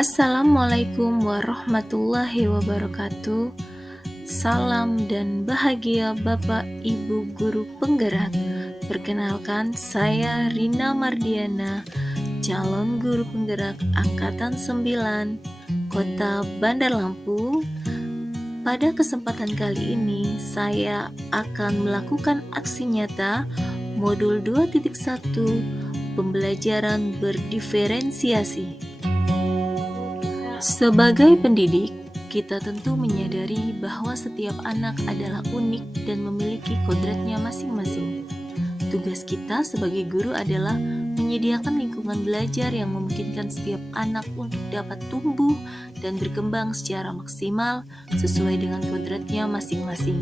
Assalamualaikum warahmatullahi wabarakatuh. Salam dan bahagia Bapak Ibu Guru Penggerak. Perkenalkan, saya Rina Mardiana, calon guru penggerak Angkatan 9, Kota Bandar Lampung. Pada kesempatan kali ini, saya akan melakukan aksi nyata modul 2.1 pembelajaran berdiferensiasi. Sebagai pendidik, kita tentu menyadari bahwa setiap anak adalah unik dan memiliki kodratnya masing-masing. Tugas kita sebagai guru adalah menyediakan lingkungan belajar yang memungkinkan setiap anak untuk dapat tumbuh dan berkembang secara maksimal sesuai dengan kodratnya masing-masing,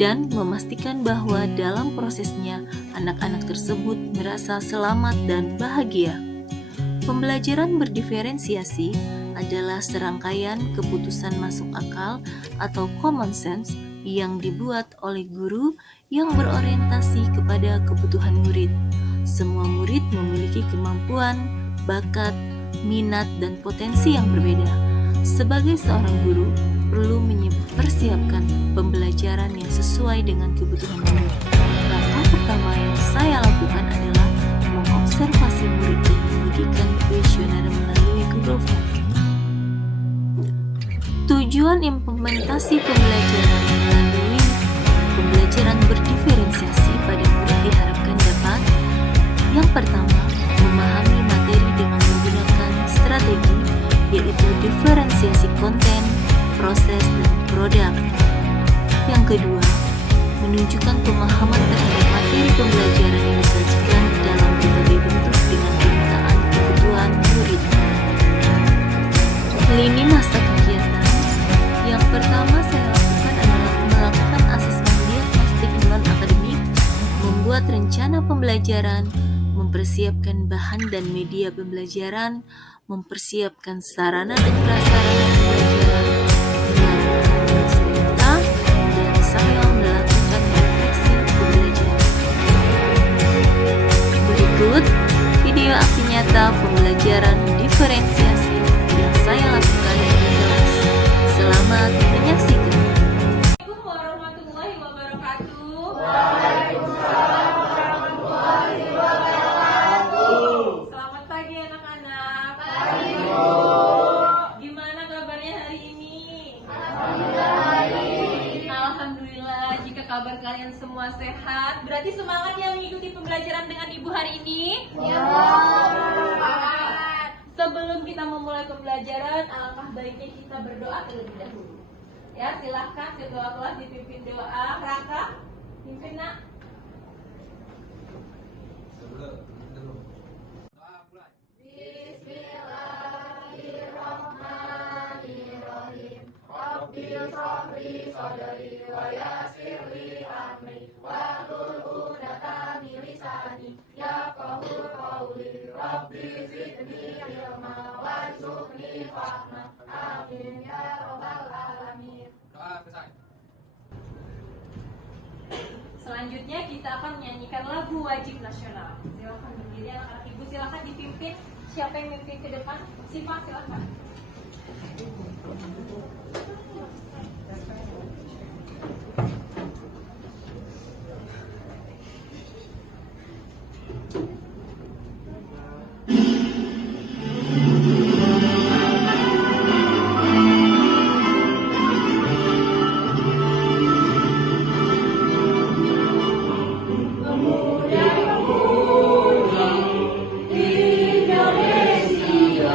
dan memastikan bahwa dalam prosesnya anak-anak tersebut merasa selamat dan bahagia. Pembelajaran berdiferensiasi adalah serangkaian keputusan masuk akal atau common sense yang dibuat oleh guru yang berorientasi kepada kebutuhan murid. Semua murid memiliki kemampuan, bakat, minat, dan potensi yang berbeda. Sebagai seorang guru, perlu mempersiapkan pembelajaran yang sesuai dengan kebutuhan murid. Langkah pertama yang saya lakukan adalah mengobservasi murid dan membagikan kuesioner melalui Google Form. Tujuan implementasi pembelajaran melalui pembelajaran berdiferensiasi pada murid diharapkan dapat: yang pertama, memahami materi dengan menggunakan strategi, yaitu diferensiasi konten, proses, dan produk. Yang kedua, menunjukkan pemahaman terhadap materi pembelajaran yang disajikan dalam berbagai bentuk dengan permintaan kebutuhan murid. Lini masa kegiatan. Yang pertama saya lakukan adalah melakukan asesmen diagnostik non-akademik, membuat rencana pembelajaran, mempersiapkan bahan dan media pembelajaran, mempersiapkan sarana dan prasarana pembelajaran, menyiapkan cerita, dan saya melakukan refleksi pembelajaran. Berikut video aksi nyata pembelajaran diferensiasi yang saya lakukan di kelas. Selamat menyaksikan. Assalamualaikum warahmatullahi wabarakatuh. Waalaikumsalam warahmatullahi wabarakatuh. Selamat pagi anak-anak. Pagi, Bu. Gimana kabarnya hari ini? Baik. Alhamdulillah, jika kabar kalian semua sehat, berarti semangat ya mengikuti pembelajaran dengan Ibu hari ini? Ya. Sebelum kita memulai pembelajaran, alangkah baiknya kita berdoa terlebih dahulu. Ya, silahkan ketua kelas dipimpin doa. Raka, pimpin nak. Bismillahirrahmanirrahim. Rabbil sahri sadri wa yassirli amri wahlul 'uqdatam min lisani yafqahul qawli. Rabbi zidni ilma warzuqni fahma. Amin ya rabbal alamin. Selanjutnya kita akan menyanyikan lagu wajib nasional. Silakan berdiri anak-anak ibu, silakan dipimpin. Siapa yang memimpin ke depan? Siva, silakan. Indonesia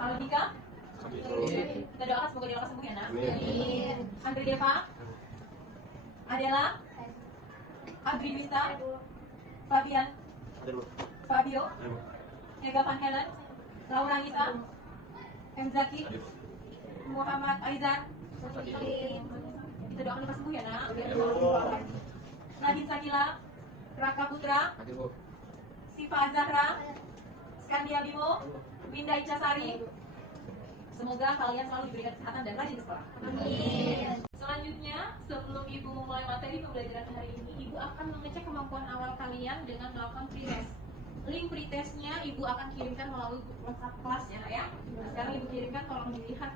Aldika? Kita doakan semoga dia sembuh ya, Nak. Andri Deva? Adela? Adri Vista? Fabian? Fabio? Ega Van Helen? Laura Nisa? M. Zaki? Muhammad Aizan? Kita doakan lekas sembuh ya, Nak. Nadine Sakila? Raka Putra? Siva Zahra? Skandia Bimo? Winda Icasari? Semoga kalian selalu diberikan kesehatan dan rajin ke sekolah. Selanjutnya, sebelum Ibu memulai materi pembelajaran hari ini, Ibu akan mengecek kemampuan awal kalian dengan melakukan pretest. Link pretestnya Ibu akan kirimkan melalui WhatsApp kelas ya, Nak, ya. Nah, sekarang Ibu kirimkan, tolong dilihat.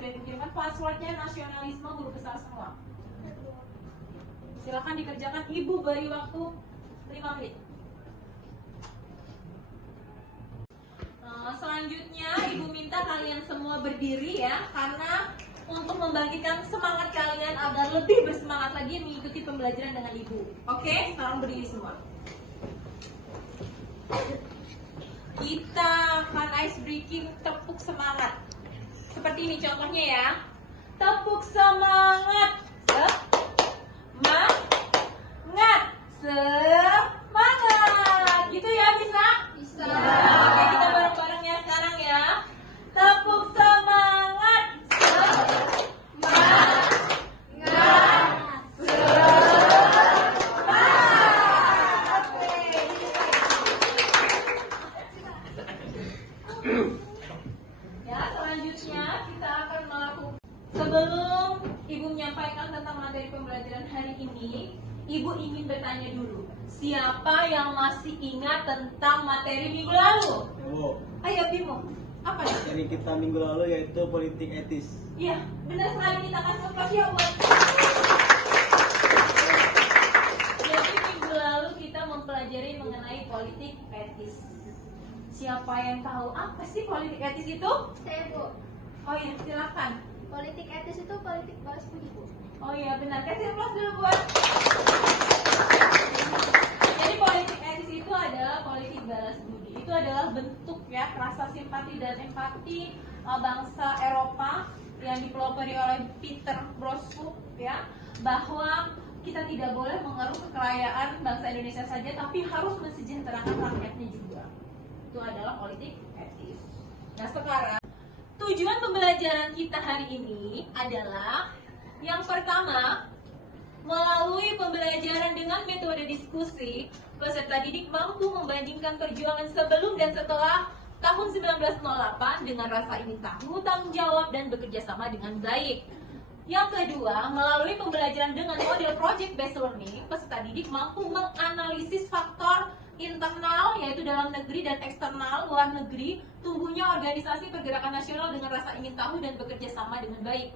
Sudah dikirimkan passwordnya nasionalisme huruf besar semua. Silakan dikerjakan, Ibu beri waktu 5 menit. Selanjutnya Ibu minta kalian semua berdiri ya, karena untuk membangkitkan semangat kalian agar lebih bersemangat lagi mengikuti pembelajaran dengan Ibu. Oke, sekarang berdiri semua. Kita akan ice breaking, tepuk semangat. Seperti ini contohnya ya. Tepuk semangat. Semangat. Semangat. Gitu ya, bisa? Bisa. Oke, kita bareng-bareng ya sekarang ya. Tepuk semangat. Semangat. Sebelum Ibu menyampaikan tentang materi pembelajaran hari ini, Ibu ingin bertanya dulu, siapa yang masih ingat tentang materi minggu lalu? Ayo Bimo, apa ya? Materi kita minggu lalu yaitu politik etis. Iya, benar sekali, kita kasih tepuk ya buat. Jadi minggu lalu kita mempelajari mengenai politik etis. Siapa yang tahu apa sih politik etis itu? Saya, Bu. Oh iya, silakan. Politik etis itu politik balas budi, Bu. Oh iya benar, kasih aplaus dulu buat. Jadi politik etis itu adalah politik balas budi. Itu adalah bentuk ya rasa simpati dan empati bangsa Eropa yang dipelopori oleh Peter Broström ya, bahwa kita tidak boleh mengeruh kekayaan bangsa Indonesia saja, tapi harus mensejahterakan rakyatnya juga. Itu adalah politik etis. Nah sekarang tujuan pembelajaran kita hari ini adalah yang pertama, melalui pembelajaran dengan metode diskusi, peserta didik mampu membandingkan perjuangan sebelum dan setelah tahun 1908 dengan rasa ingin tahu, tanggung jawab, dan bekerja sama dengan baik. Yang kedua, melalui pembelajaran dengan model project based learning, peserta didik mampu menganalisis faktor internal, yaitu dalam negeri, dan eksternal, luar negeri, tumbuhnya organisasi pergerakan nasional dengan rasa ingin tahu dan bekerja sama dengan baik.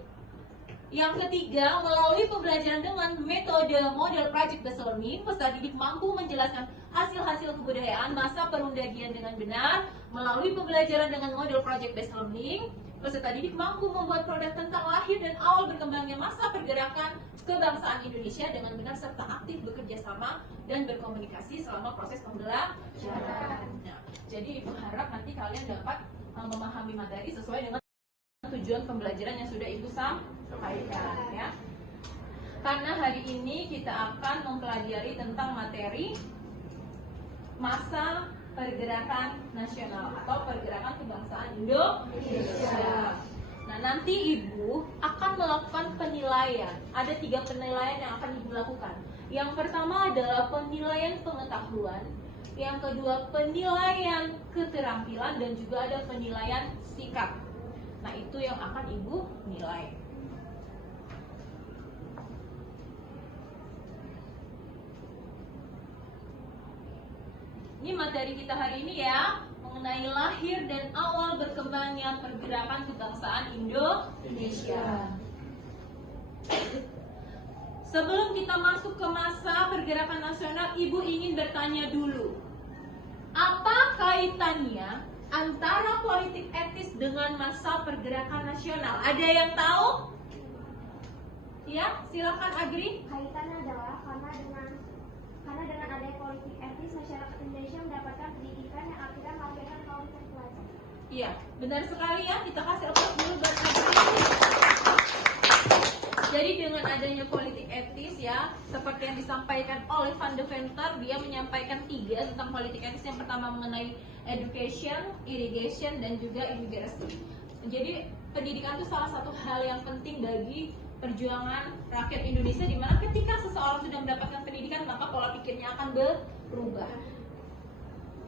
Yang ketiga, melalui pembelajaran dengan metode model project based learning, peserta didik mampu menjelaskan hasil-hasil kebudayaan masa perundingan dengan benar. Melalui pembelajaran dengan model project based learning, peserta didik mampu membuat produk tentang lahir dan awal berkembangnya masa pergerakan kebangsaan Indonesia dengan benar serta aktif bekerja sama dan berkomunikasi selama proses pembelajaran. Nah, jadi Ibu harap nanti kalian dapat memahami materi sesuai dengan tujuan pembelajaran yang sudah Ibu sampaikan ya. Karena hari ini kita akan mempelajari tentang materi masa pergerakan nasional atau pergerakan kebangsaan Indonesia. Nah, nanti Ibu akan melakukan penilaian. Ada 3 penilaian yang akan Ibu lakukan. Yang pertama adalah penilaian pengetahuan, yang kedua penilaian keterampilan, dan juga ada penilaian sikap. Nah, itu yang akan Ibu nilai. Ini materi kita hari ini ya, mengenai lahir dan awal berkembangnya pergerakan kebangsaan Indonesia. Sebelum kita masuk ke masa pergerakan nasional, Ibu ingin bertanya dulu, apa kaitannya antara politik etis dengan masa pergerakan nasional? Ada yang tahu? Ya, silakan Agri. Kaitannya adalah karena dengan adanya politik etis, masyarakat Indonesia mendapatkan pendidikan yang akhirnya melahirkan kaum terpelajar. Iya, benar sekali ya. Kita kasih applause dulu buat Agri. Jadi dengan adanya politik etis ya, seperti yang disampaikan oleh Van de Venter, dia menyampaikan 3 tentang politik etis. Yang pertama mengenai education, irrigation, dan juga imigrasi. Jadi pendidikan itu salah satu hal yang penting bagi perjuangan rakyat Indonesia, di mana ketika seseorang sudah mendapatkan pendidikan maka pola pikirnya akan berubah.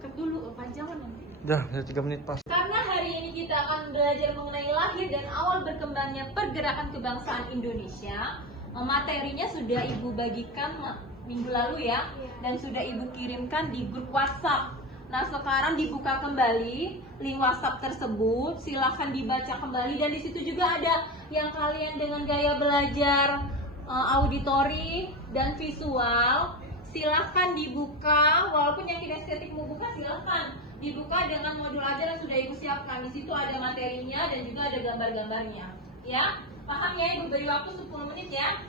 Cut dulu, panjangan nanti. Udah 3 menit pas. Karena hari ini kita akan belajar mengenai lahir dan awal berkembangnya pergerakan kebangsaan Indonesia. Materinya sudah Ibu bagikan minggu lalu ya, dan sudah Ibu kirimkan di grup WhatsApp. Nah sekarang dibuka kembali link WhatsApp tersebut, silahkan dibaca kembali, dan di situ juga ada yang kalian dengan gaya belajar auditori dan visual, silahkan dibuka. Walaupun yang kinestetik mau buka silahkan dibuka dengan modul ajar yang sudah Ibu siapkan. Di situ ada materinya dan juga ada gambar-gambarnya. Ya, paham ya? Ibu beri waktu 10 menit ya.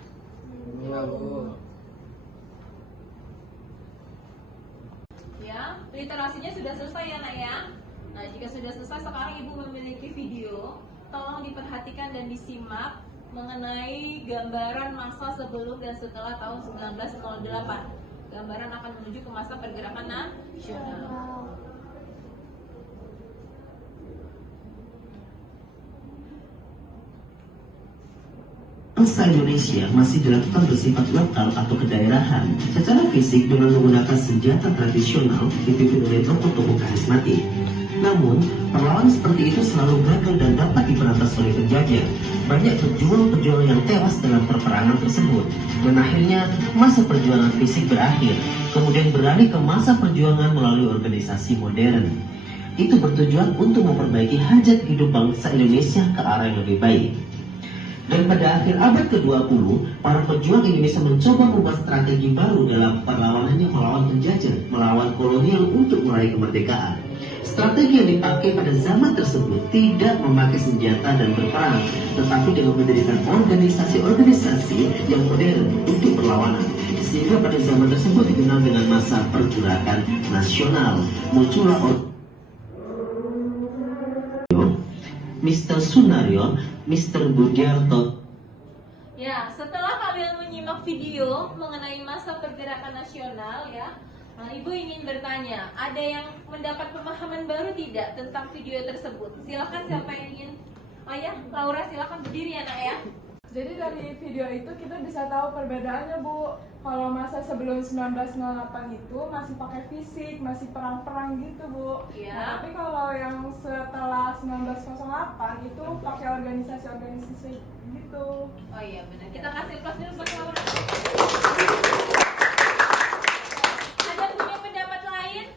Ya, literasinya sudah selesai ya nak ya. Nah jika sudah selesai, sekarang Ibu memiliki video. Tolong diperhatikan dan disimak mengenai gambaran masa sebelum dan setelah tahun 1908. Gambaran akan menuju ke masa pergerakan nasional. Bangsa Indonesia masih dilakukan bersifat lokal atau kedaerahan secara fisik dengan menggunakan senjata tradisional dipimpin oleh tokoh-tokoh karismatik. Namun, perlawanan seperti itu selalu gagal dan dapat diberantas oleh penjajah. Banyak pejuang-pejuang yang tewas dalam perperangan tersebut. Dan akhirnya, masa perjuangan fisik berakhir, kemudian beralih ke masa perjuangan melalui organisasi modern. Itu bertujuan untuk memperbaiki hajat hidup bangsa Indonesia ke arah yang lebih baik. Dan pada akhir abad ke-20, para pejuang Indonesia mencoba membuat strategi baru dalam perlawanannya melawan penjajah, melawan kolonial untuk meraih kemerdekaan. Strategi yang dipakai pada zaman tersebut tidak memakai senjata dan berperang, tetapi dengan mendirikan organisasi-organisasi yang modern untuk perlawanan. Sehingga pada zaman tersebut dikenal dengan masa pergerakan nasional. Muncullah Mr. Sunario, Mr. Budiarto. Ya, setelah kalian menyimak video mengenai masa pergerakan nasional ya, Ibu ingin bertanya, ada yang mendapat pemahaman baru tidak tentang video tersebut? Silakan siapa yang ingin? Ya, Laura silakan berdiri ya nak ya. Jadi dari video itu kita bisa tahu perbedaannya Bu. Kalau masa sebelum 1908 itu masih pakai fisik, masih perang-perang gitu Bu. Iya. Nah, tapi kalau yang setelah 1908 itu pakai organisasi-organisasi gitu. Oh iya benar. Kita kasih plus dulu buat Laura. Ada punya pendapat lain?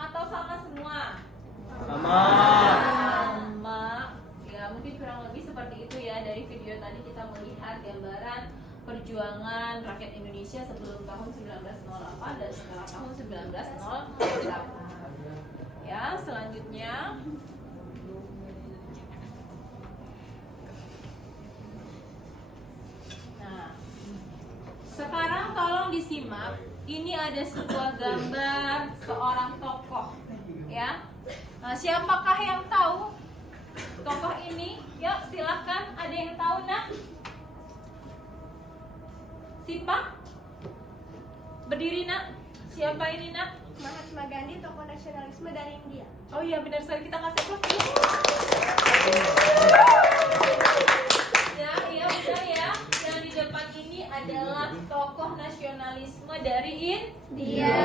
Atau sama semua? Sama. Sama. Ya mungkin kurang lebih seperti itu ya. Dari video tadi kita melihat gambaran perjuangan rakyat Indonesia sebelum tahun 1908 dan setelah tahun 1908. Ya, selanjutnya nah, sekarang tolong disimak. Ini ada sebuah gambar seorang tokoh ya. Nah, siapakah yang tahu tokoh ini? Yuk silakan, ada yang tahu nak? Siapa? Berdiri nak. Siapa ini nak? Mahatma Gandhi, tokoh nasionalisme dari India. Oh iya benar sekali, kita kasih applause dulu. Ya, iya benar ya. Yang di depan ini adalah tokoh nasionalisme dari India.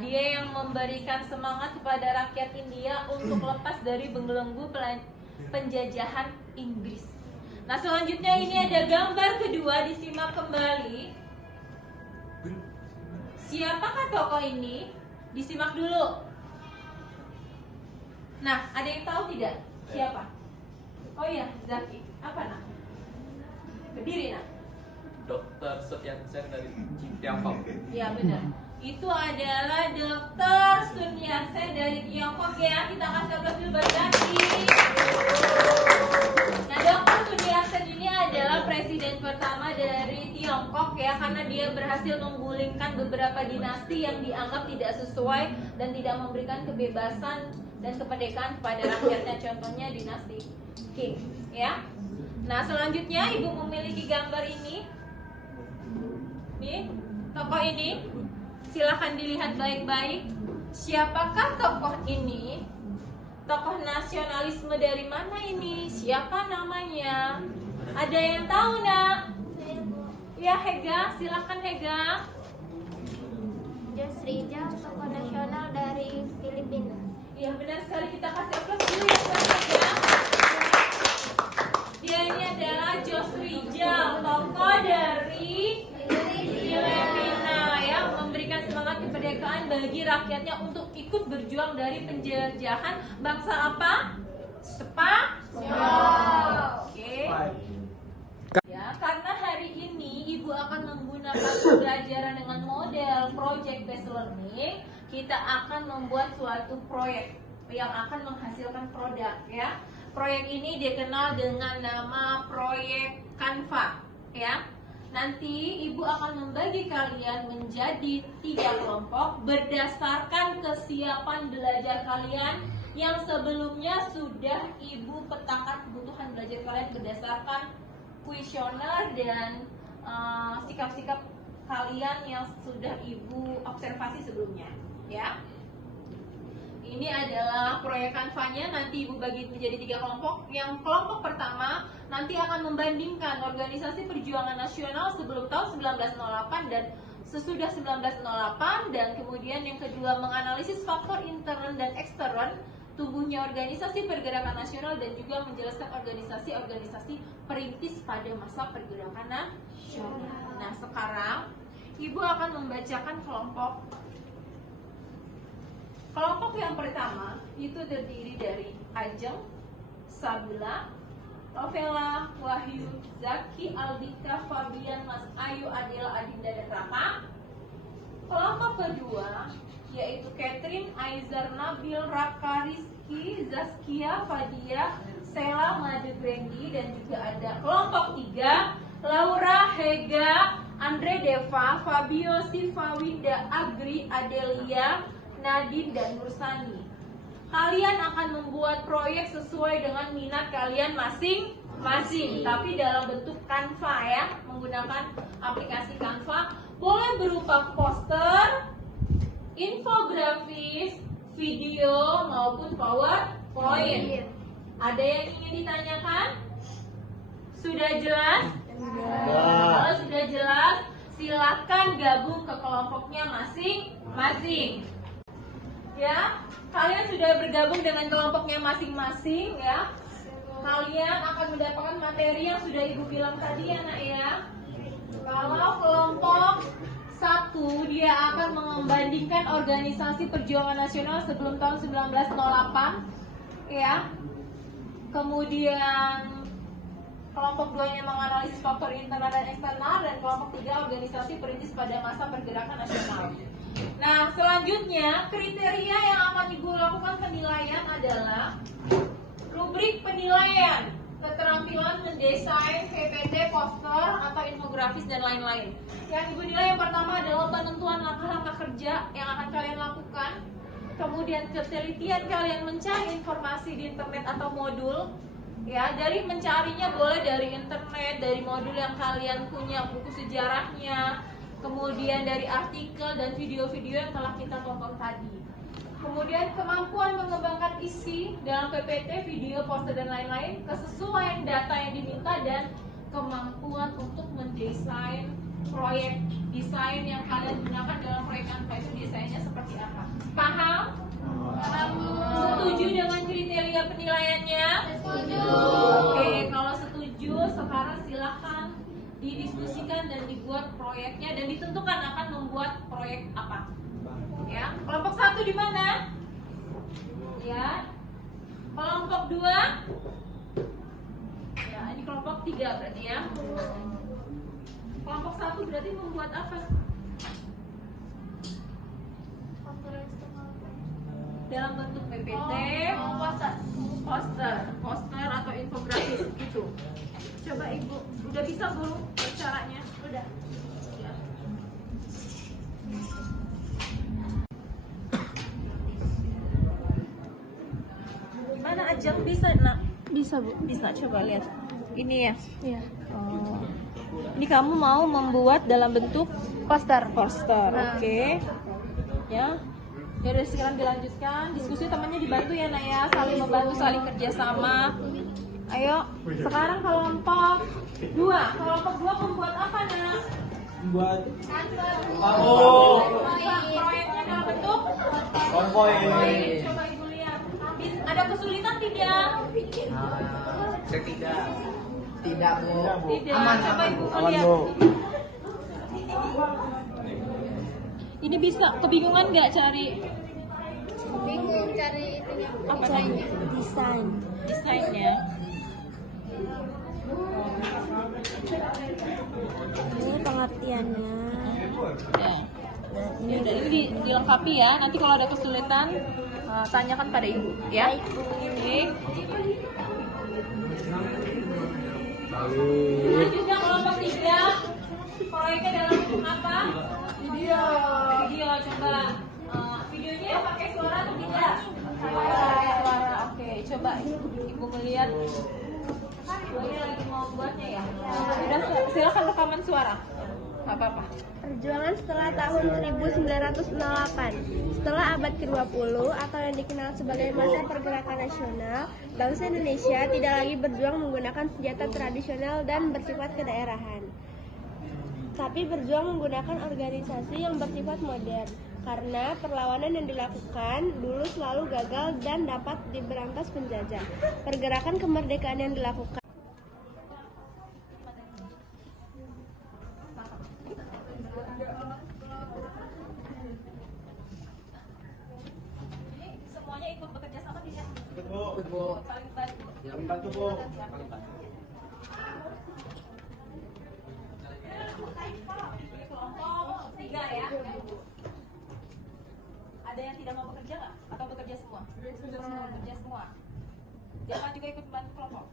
Dia yang memberikan semangat kepada rakyat India untuk lepas dari belenggu penjajahan Inggris. Nah selanjutnya ini ada gambar kedua, disimak kembali. Siapakah tokoh ini? Disimak dulu. Nah, ada yang tahu tidak? Siapa? Oh iya, Zaki. Apa nak? Berdiri nak. Dr. Sufyan Sen dari Tiongkok. Ya benar. itu adalah Dr. Sun Yat-sen dari Tiongkok ya. Kita kasih aplaus dulu buat Daki. Nah, Dr. Sun Yat-sen ini adalah presiden pertama dari Tiongkok ya, karena dia berhasil menggulingkan beberapa dinasti yang dianggap tidak sesuai dan tidak memberikan kebebasan dan kemerdekaan kepada rakyatnya. Contohnya dinasti Qing ya. Nah, selanjutnya Ibu memiliki gambar ini. Nih, tokoh ini. Silahkan dilihat baik-baik. Siapakah tokoh ini? Tokoh nasionalisme dari mana ini? Siapa namanya? Ada yang tahu, Nak? Ya, Hega, silahkan Hega. Jos Rizal, tokoh nasional dari Filipina. Iya, benar sekali. Kita kasih aplaus dulu yang banyak ya. Dia ini adalah Jos Rizal, tokoh dari Filipina yang memberikan semangat kemerdekaan bagi rakyatnya untuk ikut berjuang dari penjajahan bangsa apa? Spanyol. Oke. Ya, karena hari ini Ibu akan menggunakan pembelajaran dengan model project based learning, kita akan membuat suatu proyek yang akan menghasilkan produk ya. Proyek ini dikenal dengan nama proyek Canva ya. Nanti Ibu akan membagi kalian menjadi 3 kelompok berdasarkan kesiapan belajar kalian yang sebelumnya sudah Ibu petakan kebutuhan belajar kalian berdasarkan kuesioner dan sikap-sikap kalian yang sudah Ibu observasi sebelumnya ya. Ini adalah proyek Canva-nya, nanti Ibu bagi menjadi 3 kelompok. Yang kelompok pertama nanti akan membandingkan organisasi perjuangan nasional sebelum tahun 1908 dan sesudah 1908, dan kemudian yang kedua menganalisis faktor intern dan ekstern tumbuhnya organisasi pergerakan nasional dan juga menjelaskan organisasi-organisasi perintis pada masa pergerakan nasional. Nah, sekarang Ibu akan membacakan Kelompok yang pertama itu terdiri dari Ajeng, Sabila, Novela, Wahyu, Zaki, Aldika, Fabian, Mas Ayu, Adela, Adinda, dan Raka. Kelompok kedua yaitu Catherine, Aizar, Nabil, Raka, Rizky, Zaskia, Fadia, Sela, Made, Brandy, dan juga ada kelompok 3 Laura, Hega, Andre, Deva, Fabio, Siva, Winda, Agri, Adelia, Nadine, dan Nursani. Kalian akan membuat proyek sesuai dengan minat kalian masing-masing, tapi dalam bentuk Canva ya, menggunakan aplikasi Canva. Boleh berupa poster, infografis, video, maupun PowerPoint. Ada yang ingin ditanyakan? Sudah jelas? Kalau sudah jelas, silakan gabung ke kelompoknya masing-masing. Ya, kalian sudah bergabung dengan kelompoknya masing-masing ya. Kalian akan mendapatkan materi yang sudah Ibu bilang tadi ya, Nak ya. Kalau kelompok 1 dia akan membandingkan organisasi perjuangan nasional sebelum tahun 1908 ya. Kemudian kelompok 2-nya menganalisis faktor internal dan eksternal, dan kelompok 3 organisasi perintis pada masa pergerakan nasional. Nah, selanjutnya kriteria yang akan Ibu lakukan penilaian adalah rubrik penilaian, keterampilan mendesain PPT, poster, atau infografis, dan lain-lain. Yang Ibu nilai yang pertama adalah penentuan langkah-langkah kerja yang akan kalian lakukan. Kemudian ketelitian kalian mencari informasi di internet atau modul. Ya, dari mencarinya boleh dari internet, dari modul yang kalian punya, buku sejarahnya, kemudian dari artikel dan video-video yang telah kita tonton tadi. Kemudian kemampuan mengembangkan isi dalam PPT, video, poster, dan lain-lain, kesesuaian data yang diminta, dan kemampuan untuk mendesain proyek. Desain yang kalian gunakan dalam proyek Canva itu desainnya seperti apa? Paham? Setuju dengan kriteria penilaiannya? Setuju. Oke, kalau setuju, sekarang silakan didiskusikan dan dibuat proyeknya, dan ditentukan akan membuat proyek apa. Ya, kelompok 1 di mana? Ya, kelompok 2. Ya, ini kelompok 3 berarti ya. Kelompok 1 berarti membuat apa? dalam bentuk PPT, poster atau infografis gitu. Coba Ibu, udah bisa belum caranya? Udah. Ya. Mana Ajeng bisa nak? Bisa, Bu. Bisa, coba lihat. Ini ya. Iya. Oh. Ini kamu mau membuat dalam bentuk Poster. poster, Nah. oke? Ya. Ya udah sekarang dilanjutkan. Diskusi temannya dibantu ya Naya, saling membantu, saling kerjasama. Ayo, sekarang kelompok 2. Kelompok 2 membuat apa Nak? Buat Proyeknya dalam bentuk konvoy. Coba Ibu lihat. Ada kesulitan tidak? Tidak, Bu. Tidak. Coba Ibu Aman, lihat. Bu. Ini bisa kebingungan nggak cari Bingung cari apa namanya? Desainnya. Ini pengertiannya. Ya. Ya udah, ini dilengkapi ya. Nanti kalau ada kesulitan tanyakan pada Ibu ya. Oke. Selanjutnya kelompok 3. Proyeknya dalam bentuk apa? Video coba. Videonya pakai suara atau tidak? Pakai suara. Oke, coba Ibu melihat. Ini lagi mau buatnya ya. Sudah, silakan rekaman suara. Nggak apa-apa. Perjuangan setelah tahun 1908. Setelah abad ke-20 atau yang dikenal sebagai masa pergerakan nasional, bangsa Indonesia tidak lagi berjuang menggunakan senjata tradisional dan bersifat kedaerahan, tapi berjuang menggunakan organisasi yang bersifat modern. Karena perlawanan yang dilakukan dulu selalu gagal dan dapat diberantas penjajah. Pergerakan kemerdekaan yang dilakukan Semuanya ikut bekerja sama tidak? Ikut, Bu. Saling bantu. Saling bantu, Bu. Ini kelompok 3 ya. Ada yang tidak mau bekerja nggak? Atau bekerja semua? Bekerja semua. Jangan juga ikut bantu kelompok.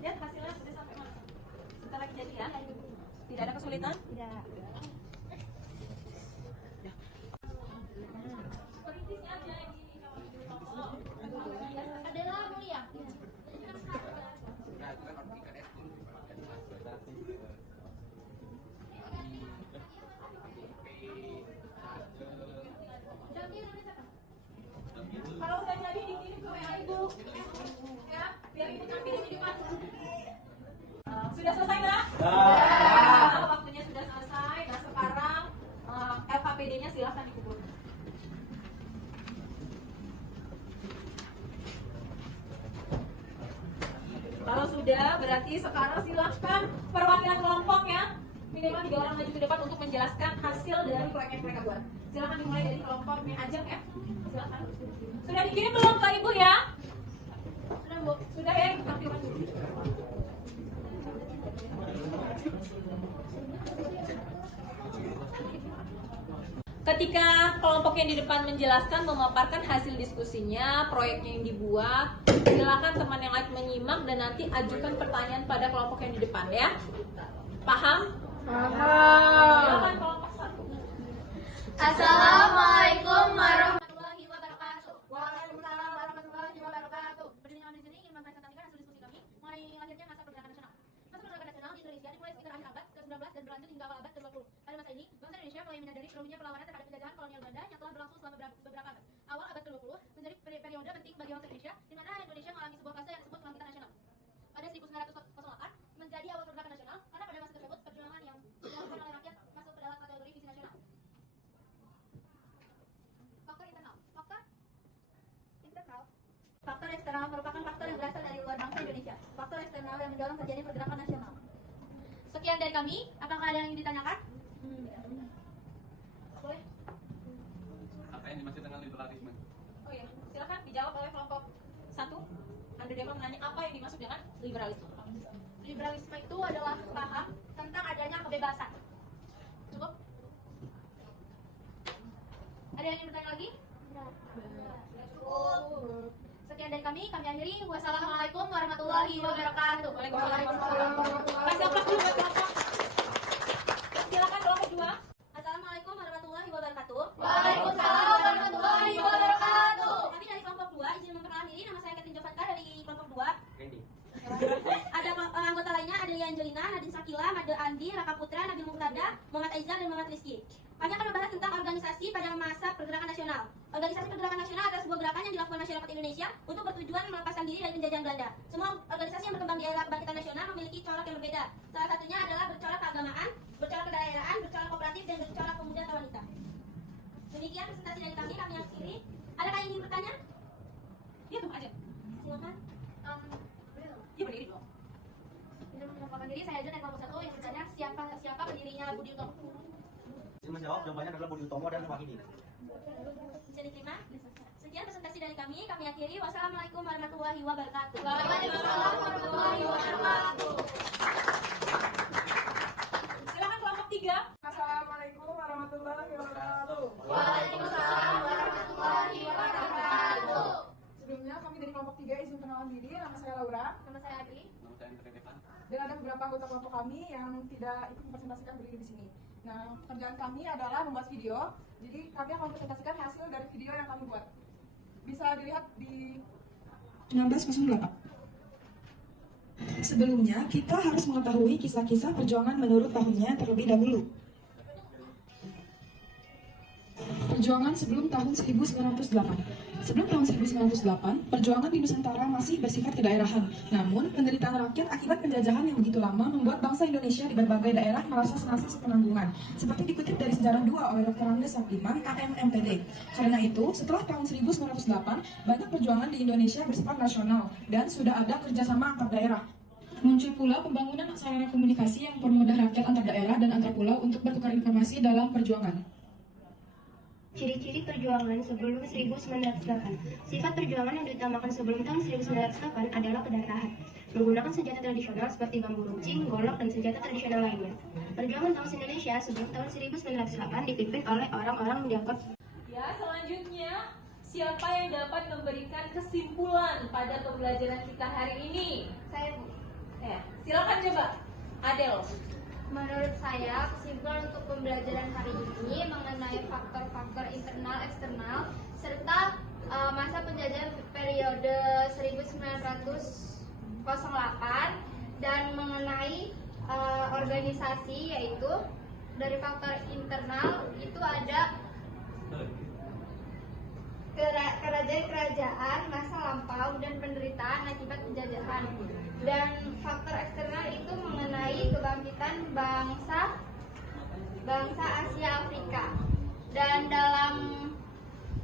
Lihat hasilnya sudah sampai mana? Sebentar lagi jadi ya. Tidak ada kesulitan? tidak. Perintisnya aja yang di kelompok. Adalah mulia. Kalau udah jadi dikirim ke WA Ibu. Ya, biar Ibu tampilin di depan. Sudah selesai, Nak? Nah, waktunya sudah selesai. Nah, sekarang LKPD-nya silahkan dikubur. Kalau sudah, berarti sekarang silahkan perwakilan kelompok ya. Minimal 3 orang maju ke depan untuk menjelaskan hasil dari proyek yang mereka buat. Silahkan dimulai dari kelompoknya Ajeng ya. Silahkan. Sudah dikirim belum ke Ibu ya? Sudah, Bu. Sudah ya, tampilkan dulu. Ketika kelompok yang di depan menjelaskan, memaparkan hasil diskusinya, proyeknya yang dibuat, silakan teman yang lain menyimak dan nanti ajukan pertanyaan pada kelompok yang di depan ya. Paham? Silakan kelompok 1. Assalamualaikum warahmatullahi wabarakatuh. Waalaikumsalam warahmatullahi wabarakatuh. Berdiri kami di sini ingin mempresentasikan hasil diskusi kami mengenai lahirnya masa pergerakan nasional. Masa pergerakan nasional di Indonesia dimulai sekitar akhir abad ke-19 dan berlanjut hingga awal abad ke-20. Pada masa ini, bangsa Indonesia mulai menyadari perlunya perlawanan terhadap penjajahan kolonial Belanda yang telah berlangsung selama beberapa abad. Awal abad ke-20 menjadi periode penting bagi bangsa Indonesia, di mana Indonesia mengalami sebuah fase yang disebut kebangkitan nasional. Pada 1908 menjadi awal pergerakan nasional karena pada masa tersebut perjuangan yang dilakukan oleh rakyat masuk ke dalam kategori visi nasional. Faktor internal. Faktor eksternal merupakan faktor yang berasal dari luar bangsa Indonesia. Faktor eksternal yang mendorong terjadi pergerakan nasional. Sekian dari kami. Apakah ada yang ingin ditanyakan? Boleh. Apa yang dimaksud dengan liberalisme? Oh iya, silakan dijawab oleh kelompok 1. Anda Deva menanya apa yang dimaksud dengan liberalisme. Liberalisme itu adalah paham tentang adanya kebebasan. Ada yang ingin bertanya lagi? Cukup. Sekian dari kami akhiri. Wassalamualaikum warahmatullahi wabarakatuh. Waalaikumsalam. Kasih aplaus dulu buat kelompok. Silakan kelompok 2. Assalamualaikum warahmatullahi wabarakatuh. Waalaikumsalam warahmatullahi wabarakatuh. Kami dari kelompok 2 izin memperkenalkan diri. Nama saya Catherine Jovanka dari kelompok 2. Randy. Ada anggota lainnya, ada Angelina, Nadine Sakila, Made Andi, Raka Putra, Nabil Muqtada, Muhammad Aizal, dan Muhammad Rizky. Kami akan membahas tentang organisasi pada masa pergerakan nasional. Organisasi pergerakan nasional adalah sebuah gerakan yang dilakukan masyarakat Indonesia untuk bertujuan melepaskan diri dari penjajahan Belanda. Semua organisasi yang berkembang di era kebangkitan nasional memiliki corak yang berbeda. Salah satunya adalah bercorak keagamaan, bercorak kedaerahan, bercorak kooperatif, dan bercorak pemuda atau wanita. Demikian presentasi dari kami akhiri. Adakah yang ingin bertanya? Dia tunggu aja. Silakan. Dia berdiri dong. Untuk memperkenalkan diri, saya aja dari kelompok 1 yang bertanya siapa pendirinya Budi Utomo. Izin menjawab, jawabannya adalah Budi Utomo dan Wahidi. Bisa diterima? Sekian presentasi dari kami akhiri. Wassalamualaikum warahmatullahi wabarakatuh. Waalaikumsalam warahmatullahi wabarakatuh. Silakan kelompok 3. Assalamualaikum warahmatullahi wabarakatuh. Waalaikumsalam warahmatullahi wabarakatuh. Sebelumnya kami dari kelompok 3 izin perkenalan diri. Nama saya Laura Nama saya Adi. Nama saya Andre Devan. dan ada beberapa anggota kelompok kami yang tidak ikut mempresentasikan berdiri di sini. Nah, kerjaan kami adalah membuat video. Jadi kami akan mempresentasikan hasil dari video yang kami buat. Bisa dilihat di 1908. Sebelumnya, kita harus mengetahui kisah-kisah perjuangan menurut tahunnya terlebih dahulu. Perjuangan sebelum tahun 1908. Sebelum tahun 1908, perjuangan di Nusantara masih bersifat kedaerahan. Namun, penderitaan rakyat akibat penjajahan yang begitu lama membuat bangsa Indonesia di berbagai daerah merasa senasib sepenanggungan. Seperti dikutip dari Sejarah 2 oleh Dr. Andes Saktiman, AMMPD. Karena itu, setelah tahun 1908, banyak perjuangan di Indonesia bersifat nasional dan sudah ada kerjasama antar daerah. Muncul pula pembangunan sarana komunikasi yang mempermudah rakyat antar daerah dan antar pulau untuk bertukar informasi dalam perjuangan. Ciri-ciri perjuangan sebelum 1908. Sifat perjuangan yang diutamakan sebelum tahun 1908 adalah kedaerahan, menggunakan senjata tradisional seperti bambu runcing, golok, dan senjata tradisional lainnya. Perjuangan bangsa Indonesia sebelum tahun 1908 dipimpin oleh orang-orang yang dianggap. Ya, selanjutnya siapa yang dapat memberikan kesimpulan pada pembelajaran kita hari ini? Saya Bu. Ya, silakan coba, Adel. Menurut saya, kesimpulan untuk pembelajaran hari ini mengenai faktor-faktor internal eksternal serta masa penjajahan periode 1908 dan mengenai organisasi, yaitu dari faktor internal itu ada kerajaan-kerajaan masa lampau dan penderitaan akibat penjajahan, dan faktor eksternal itu mengenai kebangkitan bangsa Asia Afrika. Dan dalam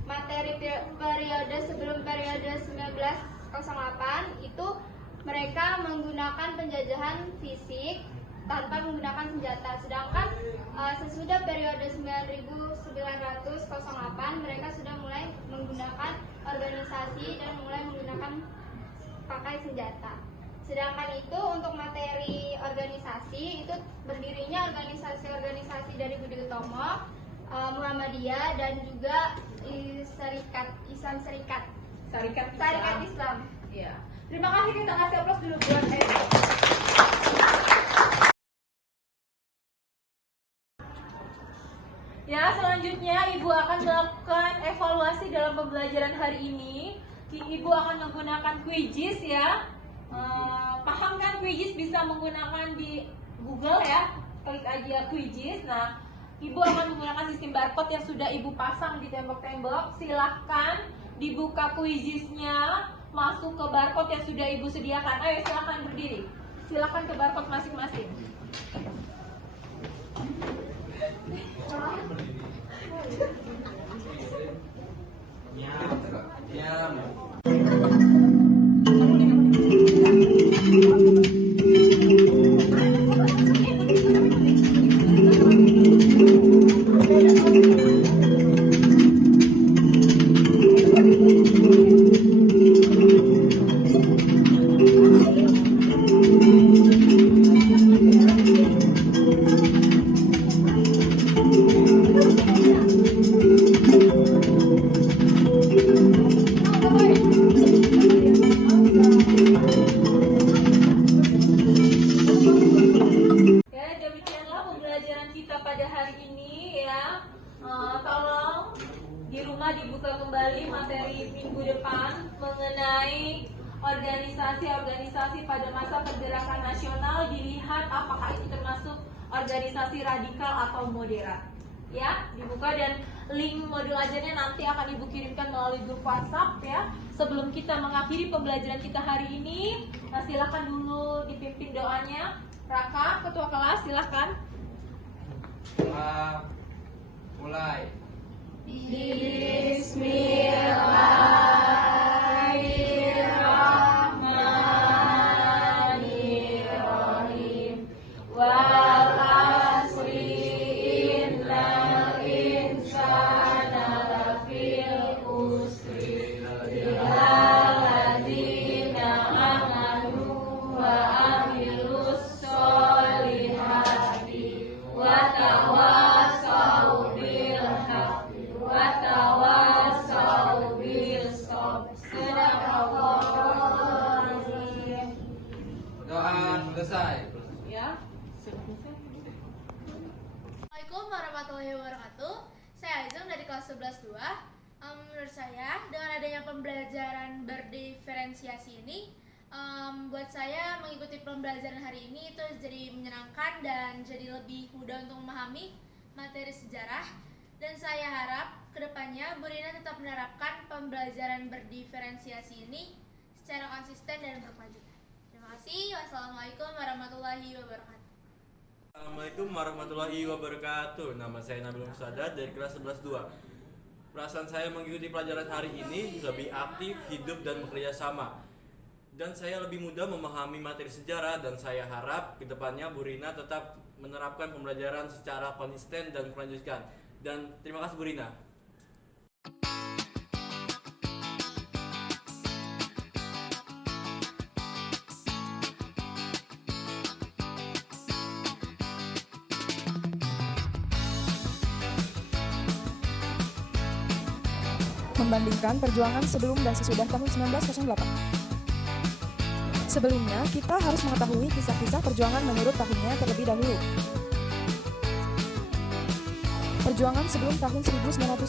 materi periode sebelum periode 1908 itu mereka menggunakan penjajahan fisik tanpa menggunakan senjata, sedangkan sesudah periode 1908 mereka sudah mulai menggunakan organisasi dan mulai menggunakan pakai senjata. Sedangkan itu untuk materi organisasi itu berdirinya organisasi-organisasi dari Budi Utomo, Muhammadiyah, dan juga Syarikat Islam. Iya. Terima kasih, kita kasih aplaus dulu buat Adel. Ya, selanjutnya Ibu akan melakukan evaluasi dalam pembelajaran hari ini. Ibu akan menggunakan Quizzes ya. Paham kan Quizzes bisa menggunakan di Google ya. Klik aja Quizzes. Nah, Ibu akan menggunakan sistem barcode yang sudah Ibu pasang di tembok-tembok. Silahkan dibuka Quizzesnya, masuk ke barcode yang sudah Ibu sediakan. Ayo silahkan berdiri. Silahkan ke barcode masing-masing. dibuka kembali materi minggu depan mengenai organisasi-organisasi pada masa pergerakan nasional, dilihat apakah itu termasuk organisasi radikal atau moderat. Ya, dibuka, dan link modul ajarnya nanti akan ibu kirimkan melalui grup WhatsApp ya. Sebelum kita mengakhiri pembelajaran kita hari ini, silakan dulu dipimpin doanya. Raka, ketua kelas, silakan. Mulai. Bismillahirrahmanirrahim. Wal asri innal insana lafil khusri illal ladzina amanu wa amilus solihati wa tawassaw bil haqqi wa tawassaw bis sabr. Sadaqallahul azim. Doa selesai. Ya. Assalamualaikum warahmatullahi wabarakatuh. Saya Ajeng dari kelas 11-2. Menurut saya, dengan adanya pembelajaran berdiferensiasi ini, buat saya mengikuti pembelajaran hari ini itu jadi menyenangkan dan jadi lebih mudah untuk memahami materi sejarah. Dan saya harap kedepannya Bu Rina tetap menerapkan pembelajaran berdiferensiasi ini secara konsisten dan berkelanjutan. Terima kasih. Wassalamualaikum warahmatullahi wabarakatuh. Assalamualaikum warahmatullahi wabarakatuh. Nama saya Nabil Musadad dari kelas 11-2. Perasaan saya mengikuti pelajaran hari ini lebih aktif, hidup, dan bekerja sama. Dan saya lebih mudah memahami materi sejarah, dan saya harap kedepannya Bu Rina tetap menerapkan pembelajaran secara konsisten dan melanjutkan. Dan terima kasih Bu Rina. Membandingkan perjuangan sebelum dan sesudah tahun 1908. Sebelumnya, kita harus mengetahui kisah-kisah perjuangan menurut tahunnya terlebih dahulu. Perjuangan sebelum tahun 1908.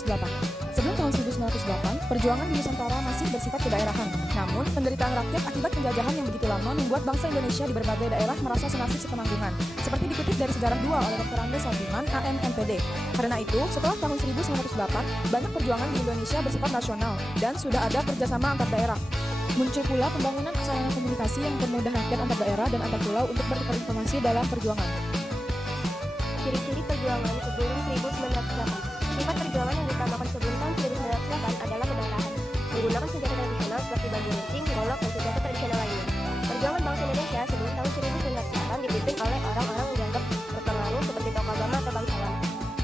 Sebelum tahun 1908, perjuangan di Nusantara masih bersifat kedaerahan. Namun, penderitaan rakyat akibat penjajahan yang begitu lama membuat bangsa Indonesia di berbagai daerah merasa senasib sepenanggungan. Seperti dikutip dari Sejarah 2 oleh Dr. Andes Saldiman, AM MPD. Karena itu, setelah tahun 1908, banyak perjuangan di Indonesia bersifat nasional dan sudah ada kerjasama antar daerah. Muncul pula pembangunan sarana komunikasi yang mempermudah rakyat antar daerah dan antar pulau untuk bertukar informasi dalam perjuangan. Ciri-ciri perjuangan sebelum 1908. Sifat perjuangan yang diutamakan sebelum tahun 1908 adalah kedaerahan, menggunakan senjata tradisional seperti bambu runcing, golok, dan senjata tradisional lainnya. Perjuangan bangsa Indonesia sebelum tahun 1908 dipimpin oleh orang-orang yang dianggap berpengaruh seperti tokoh agama atau bangsawan.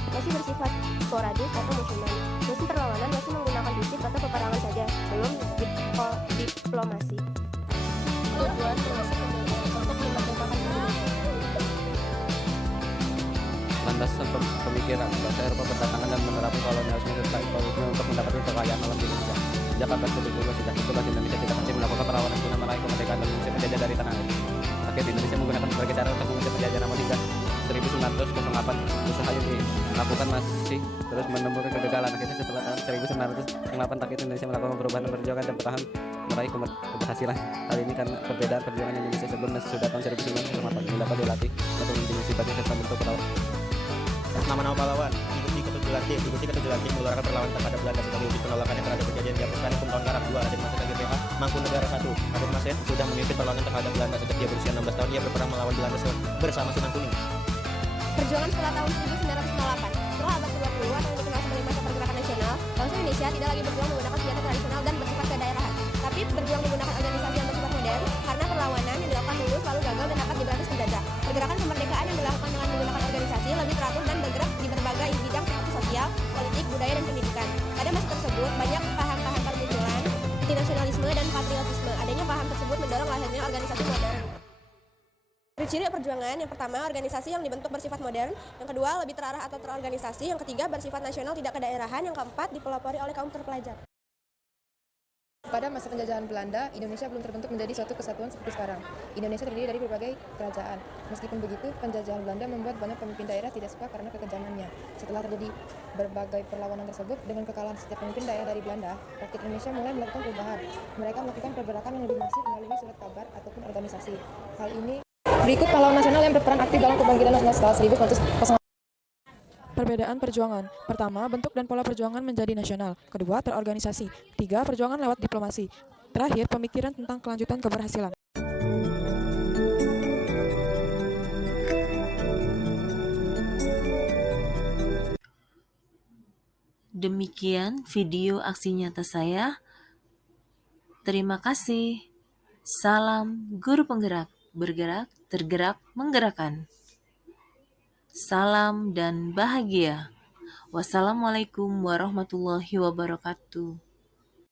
Masih bersifat sporadis atau musiman. Musim perlawanan masih menggunakan fisik atau peperangan saja, belum diplomasi. Tujuan mengusung untuk memerdekakan Indonesia. Landasan pemikiran bangsa Eropa berdatangan dan menerapkan kolonialisme dan kolonialisme untuk mendapatkan kekayaan alam di Indonesia. Sejak abad ke-17 sejak itu bangsa Indonesia tidak henti melakukan perlawanan guna meraih kemerdekaan dan mengusir penjajah dari tanah air. Rakyat Indonesia menggunakan berbagai cara untuk mengusir penjajah, namun hingga 1908 usaha yang dilakukan masih terus menemukan kegagalan. Akhirnya setelah tahun 1908 rakyat Indonesia melakukan perubahan perjuangan dan bertahan meraih keberhasilan. Hal ini karena perbedaan perjuangan Indonesia sebelum dan sesudah tahun 1908 yang dapat dilatih untuk menjadi sebagai serta bentuk perlawanan. Nama-nama pahlawan, Igusti Ketujuh-Lantik. Igusti Ketujuh-Lantik mengeluarkan perlawanan terhadap Belanda sebagai wujud penolakannya terhadap kejadian dihapuskan hukum tahun Karam 2. Raden Masen GBH Mangkunegara 1. Raden Masen sudah memimpin perlawanan terhadap Belanda sejak dia berusia 16 tahun. Ia berperang melawan Belanda bersama Sunan Kuning. Perjuangan setelah tahun 1908. Setelah abad ke-20 atau yang dikenal sebagai masa pergerakan nasional, bangsa Indonesia tidak lagi berjuang menggunakan senjata tradisional dan bersifat kedaerahan, tapi berjuang menggunakan organisasi yang bersifat modern karena perlawanan yang dilakukan dulu selalu gagal dan dapat diberantas penjajah. Pergerakan kemerdekaan yang dilakukan dengan menggunakan organisasi lebih teratur dan bergerak di berbagai bidang seperti sosial, politik, budaya, dan pendidikan. Pada masa tersebut, banyak paham-paham bermunculan, seperti nasionalisme dan patriotisme. Adanya paham tersebut mendorong lahirnya organisasi modern. Ciri perjuangan yang pertama, organisasi yang dibentuk bersifat modern. Yang kedua, lebih terarah atau terorganisasi. Yang ketiga, bersifat nasional tidak kedaerahan. Yang keempat, dipelopori oleh kaum terpelajar. Pada masa penjajahan Belanda, Indonesia belum terbentuk menjadi suatu kesatuan seperti sekarang. Indonesia terdiri dari berbagai kerajaan. Meskipun begitu, penjajahan Belanda membuat banyak pemimpin daerah tidak suka karena kekejamannya. Setelah terjadi berbagai perlawanan tersebut, dengan kekalahan setiap pemimpin daerah dari Belanda, rakyat Indonesia mulai melakukan perubahan. Mereka melakukan pergerakan yang lebih masif melalui surat kabar ataupun organisasi. Hal ini berikut pahlawan nasional yang berperan aktif dalam kebangkitan nasional setelah 1908. Perbedaan perjuangan. Pertama, bentuk dan pola perjuangan menjadi nasional. Kedua, terorganisasi. Tiga, perjuangan lewat diplomasi. Terakhir, pemikiran tentang kelanjutan keberhasilan. Demikian video aksi nyata saya. Terima kasih. Salam guru penggerak, bergerak, tergerak, menggerakkan. Salam dan bahagia. Wassalamualaikum warahmatullahi wabarakatuh.